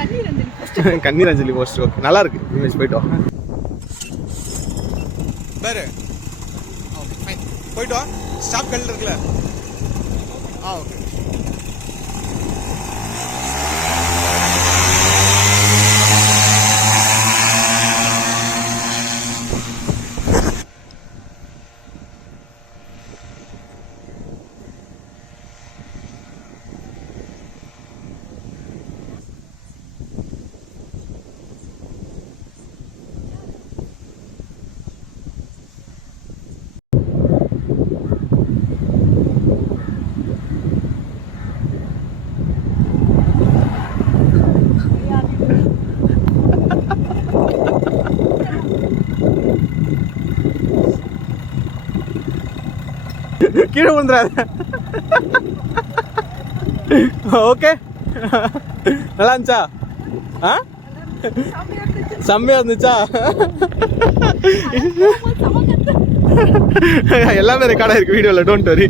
கண்ணீர் அஞ்சலி. Post okay நல்லா இருக்கு இமேஜ் போயிட்டு வா. பேரு. போயிட்டு வா. ஸ்டாப் கல்ல இருக்குல்ல. ஆ ஓகே கீழே விழுந்துறாரு ஓகே நல்லா இருந்துச்சா? ஆ? செம்மையா இருந்துச்சா? எல்லாமே ரெக்கார்டாக இருக்கு வீடியோவில் டோன்ட் வரி